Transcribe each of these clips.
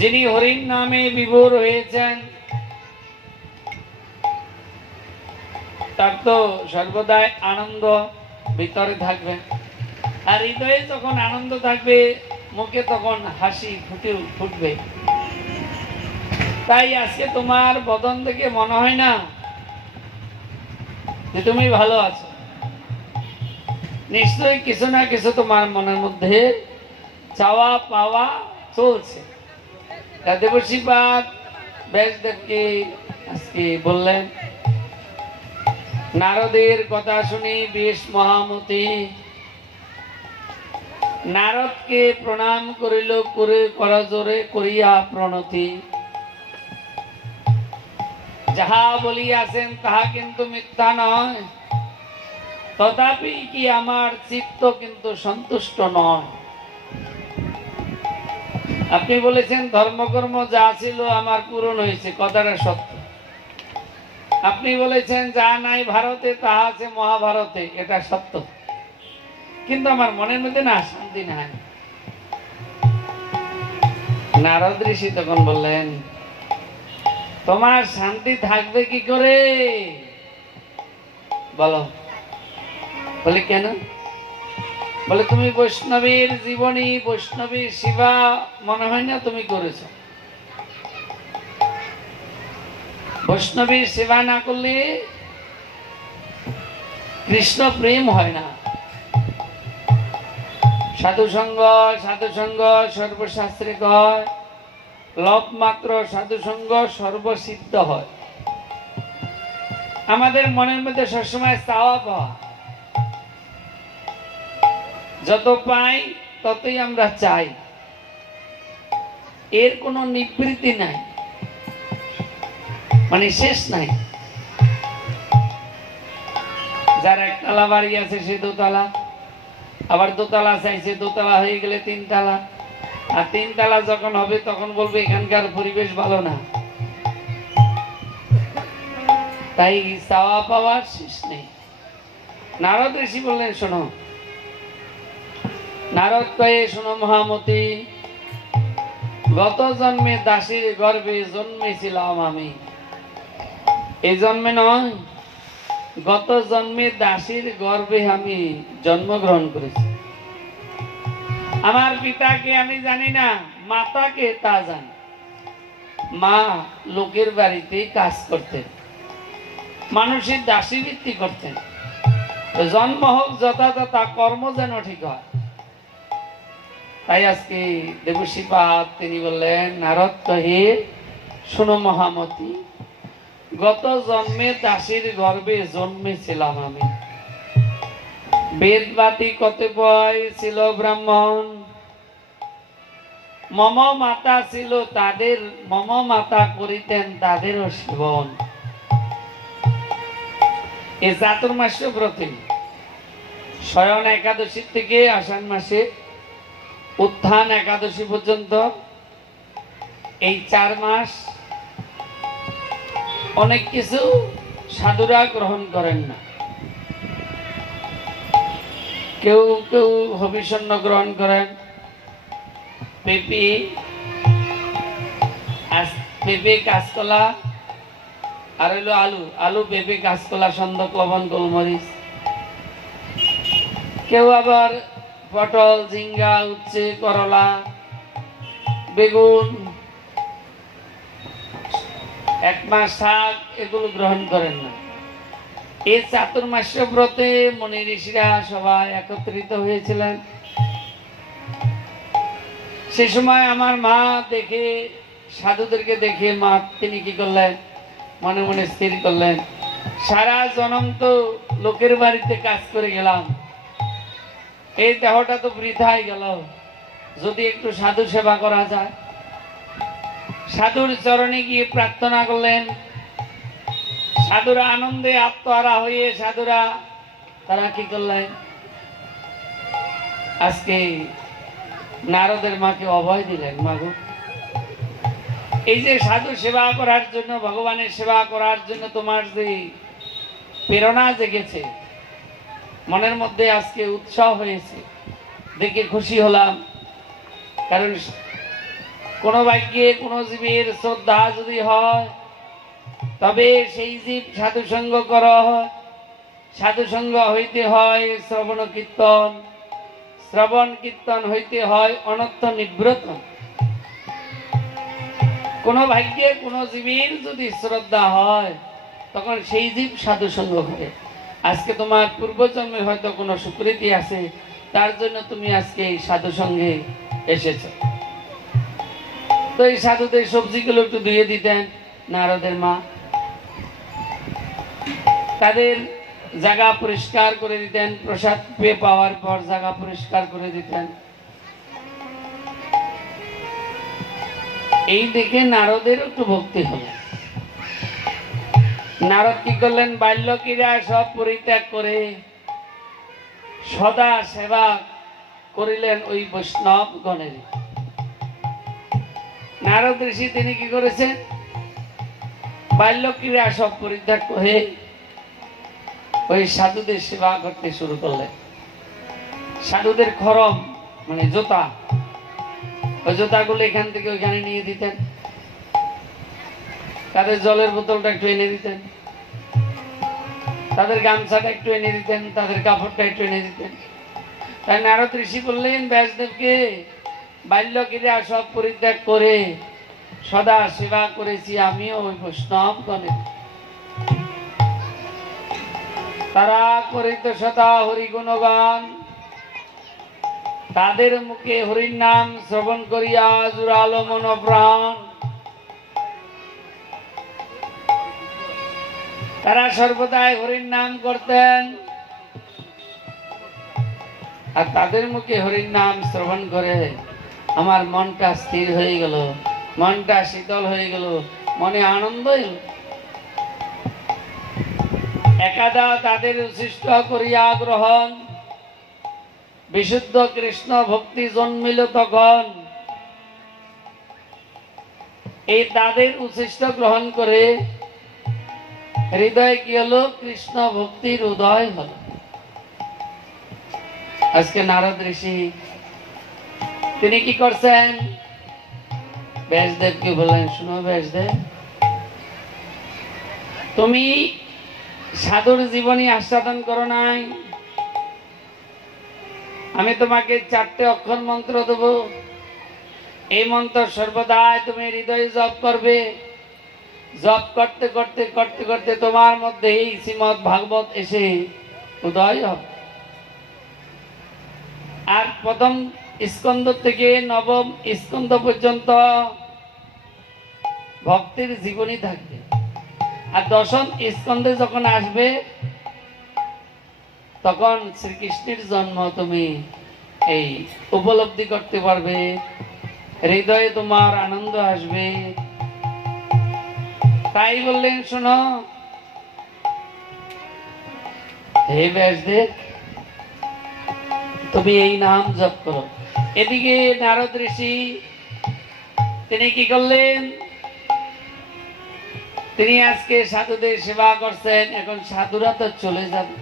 যিনি হরির নামে বিভোর হয়েছেন তার তো সর্বদাই আনন্দ ভিতরে থাকবে, আর হৃদয়ে যখন আনন্দ থাকবে মুখে তখন হাসি ফুটবে। তাই আজকে তোমার বদন থেকে মনে হয় না যে তুমি ভালো আছো। নিশ্চয়ই কিছু না কিছু তোমার মনের মধ্যে চাওয়া পাওয়া চলছে। দেবশ্রীপাদ ব্যাসদেবকে আজকে বললেন, নারদের কথা শুনি বেশ মহামতি নারদকে প্রণাম করিল, করে করজোরে করিয়া প্রণতি। যাহা বলিয়াছেন তাহা কিন্তু মিথ্যা নয়, তথাপি কি আমার চিত্ত কিন্তু সন্তুষ্ট নয়। আপনি বলেছেন ধর্মকর্ম যা ছিল আমার পূরণ হয়েছে, কথাটা সত্য। আপনি বলেছেন যা নাই ভারতে তাহা আছে মহাভারতে, এটা সত্য। কিন্তু আমার মনের মধ্যে না শান্তি নাই। নারদ ঋষি তখন বললেন, তোমার শান্তি থাকবে কি করে বলো? বলে কেন? বলে তুমি বৈষ্ণবীর জীবনী, বৈষ্ণবীর সেবা মনে হয় না তুমি করেছো। বৈষ্ণবীর সেবা না করলে কৃষ্ণ প্রেম হয় না। সাধু সঙ্গ সর্বশাস্ত্রে কয়, লভ মাত্র সাধু সঙ্গ সর্বসিদ্ধ হয়। আমাদের মনের মধ্যে সবসময় চাওয়া পাওয়া, যত পাই ততই আমরা চাই, এর কোনো নিবৃত্তি নাই, মানে শেষ নাই। যার একতলা বাড়ি আছে সে দোতলা, আবার দোতলা চাইছে, দোতলা হয়ে গেলে তিনতলা, আর তিনতলা যখন হবে তখন বলবে এখানকার পরিবেশ ভালো না। তাই চাওয়া পাওয়ার শেষ নেই। নারদ ঋষি বললেন, শোনো। নারদ কয়ে, শোনো মহামতি, গত জন্মে দাসীর গর্ভে জন্মেছিলাম আমি। এই জন্মে নয়, গত জন্মে দাসীর গর্ভে আমি জন্মগ্রহণ করেছি। আমার পিতাকে আমি জানি না, মাতাকে তা জানি। মা লোকের বাড়িতে কাজ করতেন, মানুষের দাসী বৃত্তি করতেন। জন্ম হোক যথাযথা, কর্ম যেন ঠিক হয়। তাই আজকে দেবশ্রীপাদ তিনি বললেন, নারদ কহে, শোনো মহামতি, গত জন্মে দাসীর গর্ভে জন্মেছিলাম আমি। বেদবাতি কতিপয় ছিল ব্রাহ্মণ, মম মাতা ছিল তাদের, মম মাতা করিতেন তাদেরও সেবন। এই চাতুর্মাস্য ব্রতে শয়ন একাদশী থেকে আষাঢ় মাসে উত্থান একাদশী পর্যন্ত এই 4 মাস অনেক কিছু সাধুরা গ্রহণ করেন না। কেউ কেউ হবিষণ্য গ্রহণ করেন, পেঁপে কাঁচকলা, আর হইলো আলু, আলু পেঁপে কাঁচকলা সন্দক লবণ গোলমরিচ। কেউ আবার পটল, ঝিঙ্গা, উচ্ছে, করলা, বেগুন, 1 মাস শাক, এগুলো গ্রহণ করেন না। এই চাতুর্মাস্য ব্রতে মুনি ঋষিরা সবাই একত্রিত হয়েছিলেন। সে সময় আমার মা দেখে, সাধুদেরকে দেখে মা তিনি কি করলেন, মনে মনে স্থির করলেন, সারা জনম তো লোকের বাড়িতে কাজ করে গেলাম, এই দেহটা তো বৃথাই গেল, যদি একটু সাধু সেবা করা যায়। সাধুর চরণে গিয়ে প্রার্থনা করলেন। সাধুরা আনন্দে আত্মহারা হয়ে সাধুরা তারা কি করলেন, আজকে নারদের মাকে অভয় দিলেন, মাগো এই যে সাধু সেবা করার জন্য, ভগবানের সেবা করার জন্য তোমার যে প্রেরণা জেগেছে, মনের মধ্যে আজকে উৎসাহ হয়েছে, দেখে খুশি হলাম। কারণ কোন ভাগ্যে কোন জীবের শ্রদ্ধা যদি হয় তবে সেই জীব সাধু সঙ্গ কর, সাধু সঙ্গ হইতে হয় শ্রবণ কীর্তন, শ্রবণ কীর্তন হইতে হয় অনর্থ নিবৃত্ত। কোন ভাগ্যে কোন জীবের যদি শ্রদ্ধা হয় তখন সেই জীব সাধু সঙ্গ করে। আজকে তোমার পূর্বজন্মে হয়তো কোনো সুকৃতি আছে, তার জন্য তুমি আজকে এই সাধু সঙ্গে এসেছ। তো এই সাধুদের সবজিগুলো একটু ধুয়ে দিতেন নারদের মা, তাদের জায়গা পরিষ্কার করে দিতেন, প্রসাদ পেয়ে পাওয়ার পর জায়গা পরিষ্কার করে দিতেন। এই দেখে নারদের একটু ভক্তি হলো। নারদ কি করলেন, বাল্যকীরা সব পরিত্যাগ করে সদা সেবা করিলেন ওই বৈষ্ণব গণের। নারদ ঋষি তিনি কি করেছেন, বাল্যকীরা সব পরিত্যাগ করে ওই সাধুদের সেবা করতে শুরু করলেন। সাধুদের খরম মানে জোতা, ওই জোতাগুলো এখান থেকে ওইখানে নিয়ে দিতেন, তাদের জলের বোতলটা একটু এনে দিতেন, তাদের গামছাটা একটু এনে দিতেন, তাদের কাপড়টা একটু এনে দিতেন। তাই নারদ ঋষি বললেন ব্যাসদেবকে, বাল্যকীরা সব পরিত্যাগ করে সদা সেবা করেছি আমিও ওই বৈষ্ণব গণের। তারা করিত সদা হরি গুণগান, তাদের মুখে হরির নাম শ্রবণ করিয়া জুড়ালো মন প্রাণ। তারা সর্বদাই হরির নাম করতেন, আর তাদের মুখে হরির নাম শ্রবণ করে আমার মনটা স্থির হয়ে গেল, মনটা শীতল হয়ে গেল, মনে আনন্দ এলো। একাদা তাদের উচ্ছিষ্ট করিয়া গ্রহণ, বিশুদ্ধ কৃষ্ণ ভক্তি জন্মিল তখন। এই তাদের উচ্ছিষ্ট গ্রহণ করে হৃদয়ে কি হলো, কৃষ্ণ ভক্তির উদয় হলো। আজকে নারদ ঋষি তিনি কি করছেন, ব্যাসদেবকে বললেন, শুনো ব্যাসদেব, তুমি সাধুর জীবনী আস্বাদন করো নাই, আমি তোমাকে 4টে অক্ষর মন্ত্র দেব। এই মন্ত্র সর্বদাই তুমি হৃদয়ে জপ করবে। জপ করতে করতে করতে করতে তোমার মধ্যে এই শ্রীমদ ভাগবত এসে উদয় হবে। আর প্রথম স্কন্ধ থেকে নবম স্কন্ধ পর্যন্ত ভক্তির জীবনী থাকবে। আর দশম স্কন্ধে যখন আসবে তখন শ্রীকৃষ্ণের জন্ম তুমি এই উপলব্ধি করতে পারবে, হৃদয়ে তোমার আনন্দ আসবে। তাই বললেন, শোনো হে ব্যাসদেব, তুমি এই নাম জপ করো। এদিকে নারদ ঋষি তিনি কি করলেন, তিনি আজকে সাধুদের সেবা করছেন, এখন সাধুরা তো চলে যাবে।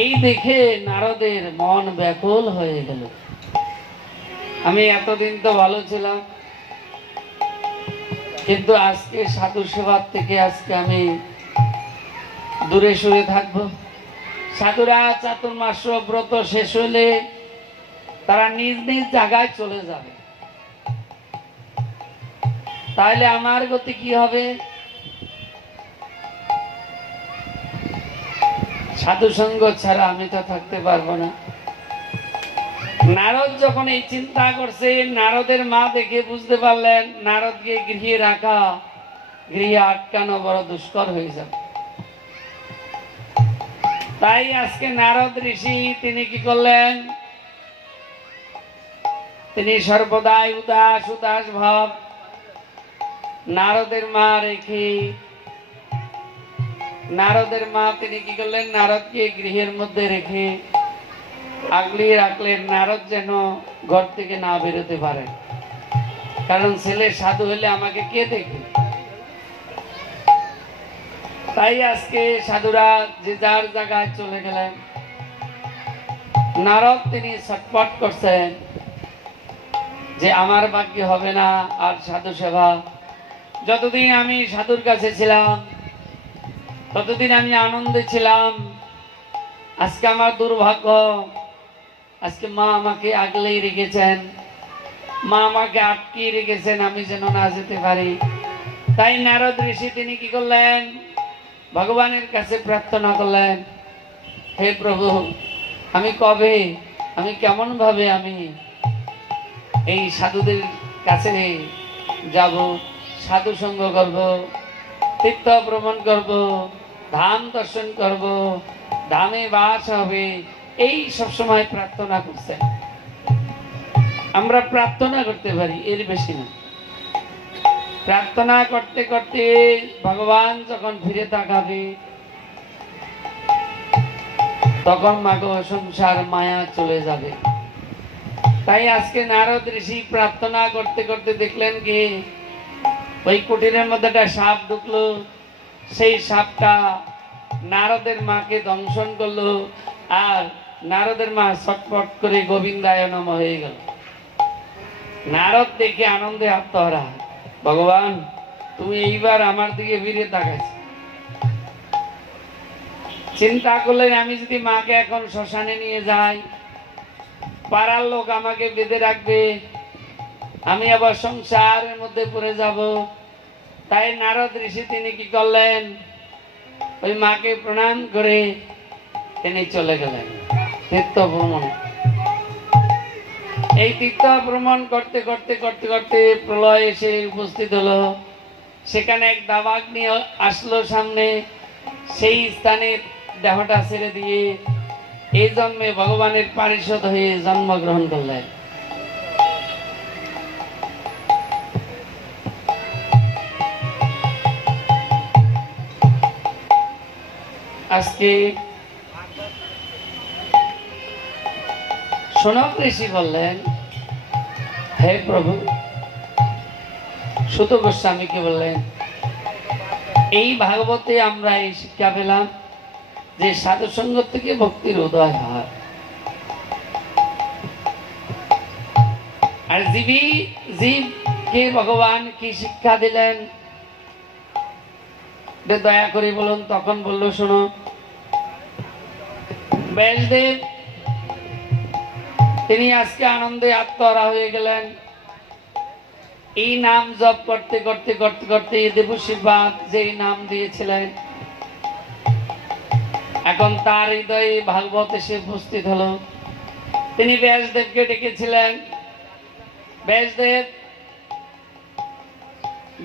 এই দেখে নারদের মন ব্যাকুল হয়ে গেল। আমি এতদিন তো ভালো ছিলাম, কিন্তু আজকে সাধু সেবার থেকে আজকে আমি দূরে সরে থাকবো। সাধুরা চাতুর্মাস ব্রত শেষ হলে তারা নিজ নিজ জায়গায় চলে যাবে, তাহলে আমার গতি কি হবে? সাধু সঙ্গ ছাড়া আমি তো থাকতে পারবো না। নারদ যখন এই চিন্তা করছে, নারদের মা দেখে বুঝতে পারলেন নারদকে গৃহে রাখা, গৃহে আটকানো বড় দুষ্কর হয়ে যাবে। তাই আজকে নারদ ঋষি তিনি কি করলেন, তিনি সর্বদাই উদাস উদাস ভাব নারদের মা রেখে, নারদের মা তিনি কি করলেন, নারদকে গৃহের মধ্যে রেখে আগলিয়ে রাখলেন, নারদ যেন ঘর থেকে না বেরোতে পারে। কারণ ছেলে সাধু হলে আমাকে কে দেখবে? তাই আজকে সাধুরা যে যার জায়গায় চলে গেলেন। নারদ তিনি ছটফট করছেন, যে আমার ভাগ্যে হবে না আর সাধু সেবা। যতদিন আমি সাধুর কাছে ছিলাম ততদিন আমি আনন্দে ছিলাম। আজকে আমার দুর্ভাগ্য, আজকে মা আমাকে আগলেই রেখেছেন, মা আমাকে আটকিয়ে রেখেছেন, আমি যেন না যেতে পারি। তাই নারদ ঋষি তিনি কি করলেন, ভগবানের কাছে প্রার্থনা করলেন, হে প্রভু, আমি কবে, আমি কেমন ভাবে আমি এই সাধুদের কাছে যাব, সাধু সঙ্গ করব, তীর্থ ভ্রমণ করব, ধাম দর্শন করব, ধামে বাস হবে, এই সব সময় প্রার্থনা করছেন। আমরা প্রার্থনা করতে পারি, এর বেশি না। প্রার্থনা করতে করতে ভগবান যখন ফিরে তাকাবে তখন মাগো সংসার মায়া চলে যাবে। তাই আজকে নারদ ঋষি প্রার্থনা করতে করতে দেখলেন কি, ওই কুটিরের মধ্যে একটা সাপ ঢুকলো, সেই সাপটা নারদের মাকে দংশন করলো, আর নারদের মা ছটফট করে গোবিন্দায় নম হয়ে গেল। নারদ দেখে আনন্দে আত্মহারা, ভগবান তুমি এইবার আমার দিকে ফিরে তাকাইছ। চিন্তা করলেন, আমি যদি মাকে এখন শ্মশানে নিয়ে যাই, পাড়ার লোক আমাকে বেঁধে রাখবে, আমি আবার সংসারের মধ্যে পড়ে যাব। তাই নারদ ঋষি তিনি কি করলেন, ওই মাকে প্রণাম করে তিনি চলে গেলেন তীর্থ ভ্রমণ। এই তীর্থ ভ্রমণ করতে করতে করতে করতে প্রলয় এসে উপস্থিত হলো। সেখানে এক দাবাগ্নি আসলো সামনে, সেই স্থানে দেহটা ছেড়ে দিয়ে এই জন্মে ভগবানের পারিষদ হয়ে জন্মগ্রহণ করলেন। আজকে সনক ঋষি বললেন, হে প্রভু, সুত গোস্বামীকে বললেন, এই ভাগবতে আমরা এই শিক্ষা পেলাম যে সাধু সঙ্গ থেকে ভক্তির উদয় হয়। আর জীবকে ভগবান কি শিক্ষা দিলেন দয়া করে বলুন। তখন বললো, শোনো, ব্যাসদেব তিনি আজকে আনন্দে আত্মহারা হয়ে গেলেন। এই নাম জপ করতে করতে করতে করতে দেবশীর্বাদ যেই নাম দিয়েছিলেন, এখন তার হৃদয়ে ভাগবত এসে উপস্থিত হলো। তিনি ব্যাসদেবকে ডেকেছিলেন। ব্যাসদেব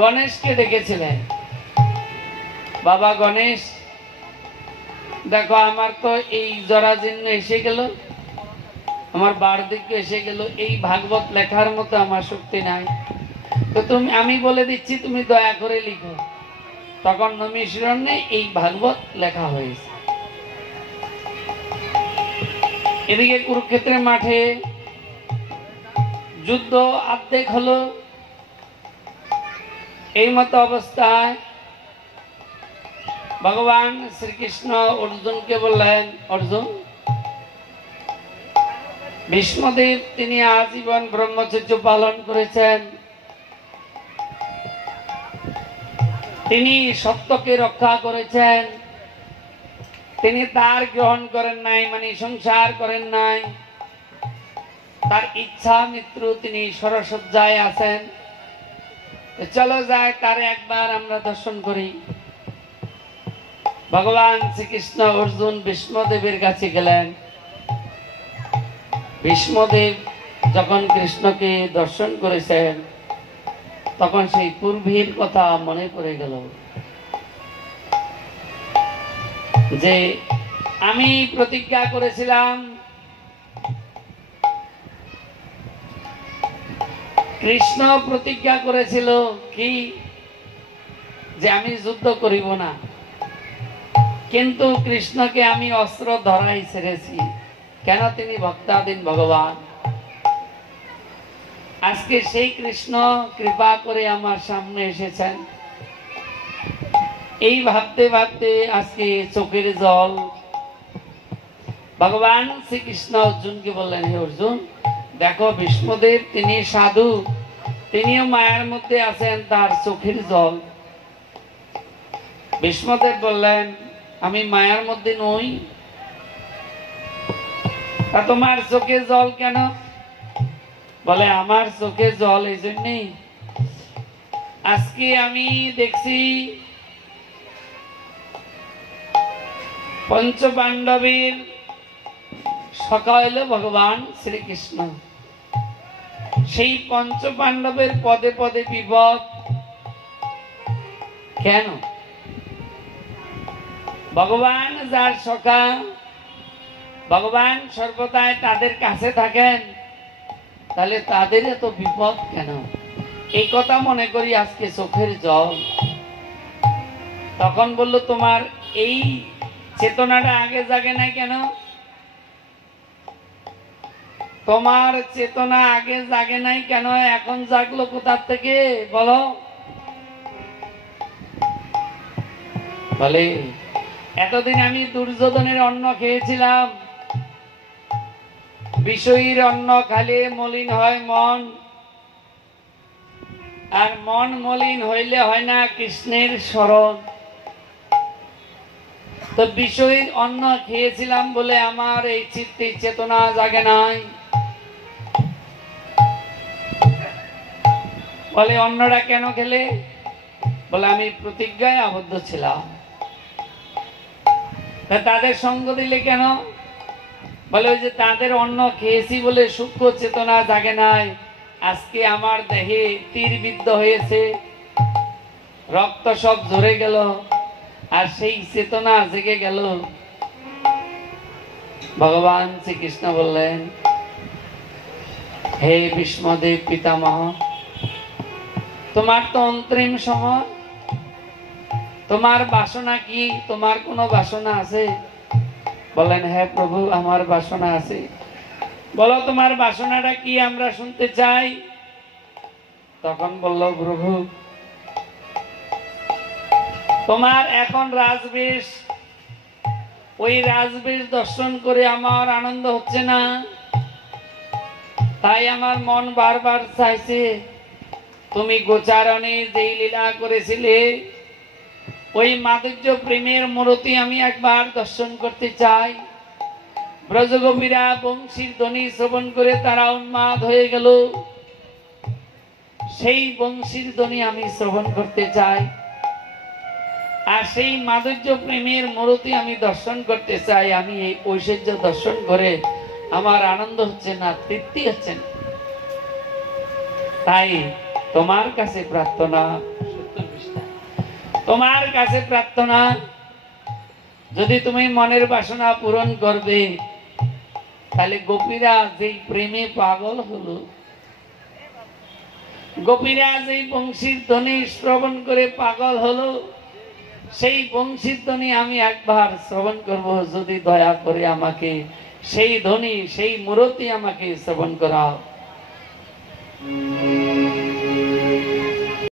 গণেশকে ডেকেছিলেন, বাবা গণেশ, দেখো আমার তো এই জরাজীর্ণ এসে গেল, আমার বার্ধক্য এসে গেল, এই ভাগবত লেখার মতো আমার শক্তি নাই, তো তুমি, আমি বলে দিচ্ছি তুমি দয়া করে লিখো। তখন নৈমিষারণ্যে এই ভাগবত লেখা হয়েছে। এদিকে কুরুক্ষেত্রের মাঠে যুদ্ধ অর্ধেক হলো। এই মতো অবস্থায় ভগবান শ্রীকৃষ্ণ অর্জুনকে বললেন, অর্জুন, ভীষ্মদেব তিনি আজীবন ব্রহ্মচর্য পালন করেছেন, তিনি সত্যকে রক্ষা করেছেন, তিনি তার গ্রহণ করেন নাই, মানে সংসার করেন নাই, তার ইচ্ছা মৃত্যু, তিনি সরসজ্জায় আছেন। চলো যাই, তার একবার আমরা দর্শন করি। ভগবান শ্রীকৃষ্ণ অর্জুন ভীষ্মদেবের কাছে গেলেন। ভীষ্মদেব যখন কৃষ্ণকে দর্শন করেছেন তখন সেই পূর্বের কথা মনে পড়ে গেল, যে আমি প্রতিজ্ঞা করেছিলাম, কৃষ্ণ প্রতিজ্ঞা করেছিল কি, যে আমি যুদ্ধ করিব না, কিন্তু কৃষ্ণকে আমি অস্ত্র ধরাই ছেড়েছি। কেন? তিনি ভক্তাধীন ভগবান। আজকে সেই কৃষ্ণ কৃপা করে আমার সামনে এসেছেন। এই ভাবতে ভাবতে আজকে চোখের জল। ভগবান শ্রীকৃষ্ণ অর্জুনকে বললেন, হে অর্জুন, দেখো ভীষ্মদেব তিনি সাধু, তিনিও মায়ার মধ্যে আছেন, তার চোখের জল। ভীষ্মদেব বললেন আমি মায়ার মধ্যে নই। তা তোমার চোখে জল কেন? বলে আমার চোখে জল এই জন্যই, আজকে আমি দেখছি পঞ্চপাণ্ডবের সখা হইল ভগবান শ্রীকৃষ্ণ। সেই পঞ্চপাণ্ডবের পদে পদে বিপদ কেন? ভগবান যার সখা, ভগবান সর্বদাই তাদের কাছে থাকেন, তাহলে তাদের এত বিপদ কেন? এই কথা মনে করি আজকে চোখের জল। তখন বলল তোমার এই চেতনাটা আগে জাগে নাই কেন? তোমার চেতনা আগে জাগে নাই কেন, এখন জাগলো কোথার থেকে বলো? বলে এতদিন আমি দুর্যোধনের অন্ন খেয়েছিলাম, বিষয়ীর অন্ন খালে মলিন হয় মন, আর মন মলিন হইলে হয় না কৃষ্ণের স্মরণ। তো বিষয়ীর অন্ন খেয়েছিলাম বলে আমার এই চিত্তে চেতনা জাগে নাই। বলে অন্নটা কেন খেলে? বলে আমি প্রতিজ্ঞায় আবদ্ধ ছিলাম। তাদের সঙ্গ দিলে কেন? বলে ওই যে তাদের অন্ন খেয়েছি বলে সূক্ষ্ম চেতনা জাগে নাই। আজকে আমার দেহে তীর বিদ্ধ হয়েছে, রক্ত সব ঝরে গেল, আর সেই চেতনা জেগে গেল। ভগবান শ্রীকৃষ্ণ বললেন হে ভীষ্মদেব পিতামহ, তোমার তো অন্তরিম সময়, তোমার বাসনা কি? তোমার কোনো বাসনা আছে? বলেন হ্যাঁ প্রভু আমার বাসনা আছে। বলো তোমার বাসনাটা কি, আমরা শুনতে চাই। তখন বলল প্রভু তোমার এখন রাজবেশ, ওই রাজবেশ দর্শন করে আমার আনন্দ হচ্ছে না, তাই আমার মন বারবার চাইছে তুমি গোচারণে যেই লীলা করেছিলে ওই মাধুর্য প্রেমের মূর্তি আমি একবার দর্শন করতে চাই। ব্রজগোপীরা বংশীর ধ্বনি শ্রবণ করে তারা উন্মাদ হয়ে গেল, সেই বংশীর ধ্বনি আমি শ্রবণ করতে চাই, আর সেই মাধুর্য প্রেমের মূর্তি আমি দর্শন করতে চাই। আমি এই ঐশ্বর্য দর্শন করে আমার আনন্দ হচ্ছে না, তৃপ্তি হচ্ছে না, তাই তোমার কাছে প্রার্থনা, তোমার কাছে প্রার্থনা, যদি তুমি মনের বাসনা পূরণ করবে, তাহলে গোপীরা যেই প্রেমে পাগল হলো, গোপীরা যেই বংশীর ধ্বনি শ্রবণ করে পাগল হলো, সেই বংশীর ধ্বনি আমি একবার শ্রবণ করব। যদি দয়া করে আমাকে সেই ধ্বনি, সেই মূর্তি আমাকে শ্রবণ করাও।